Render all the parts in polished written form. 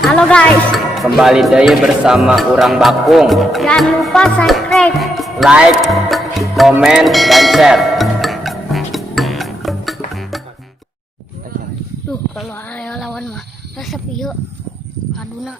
Halo guys, kembali deui bersama urang Bakung. jangan lupa subscribe, Like, komen, dan share. tuh kalau area lawan mah resep yuk aduna.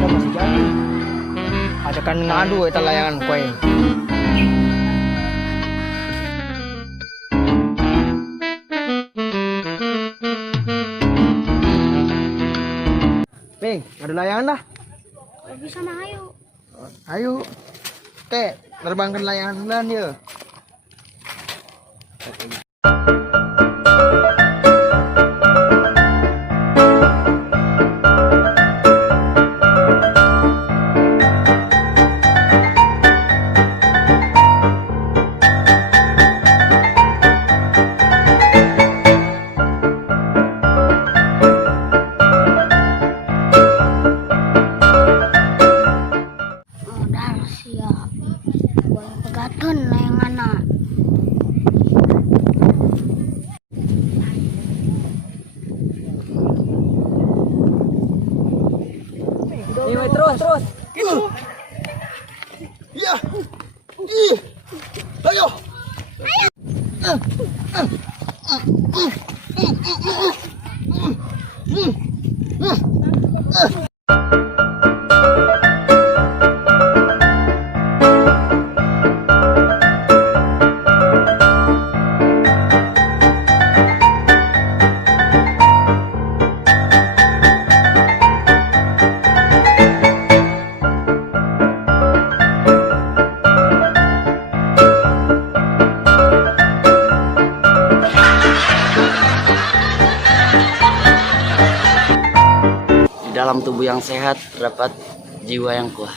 Masih jadi. Ada kan ngadu eta layangan kue. Ping, ada layangan dah. Kalau bisa mah ayo. Ayo. Teh, terbangkan layangan dan ya. Modal siap. Boleh pegaton layangana. Iya, terus. Gitu. Iya. Ih. Ayo. Di dalam tubuh yang sehat terdapat jiwa yang kuat.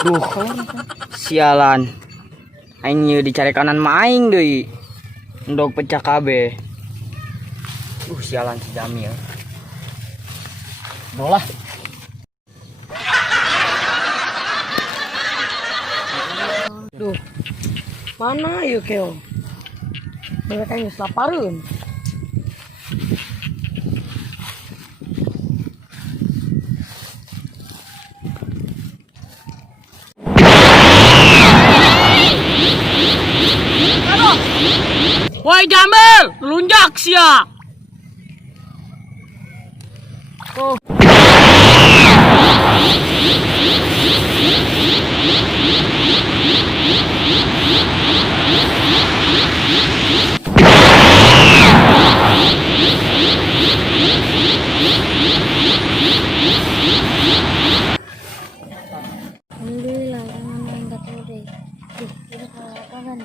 Duh, sialan. Aing ye dicari kanan mah aing deui. Endog pecah kabeh. Sialan si Jamil. Bolah. Duh. Mana yuk keo? Mereka yang lapareun. Woi Jamil, lunjak sia. Alhamdulillah, yang mana enggak tahu deh. Duh, ini kalau apa kan?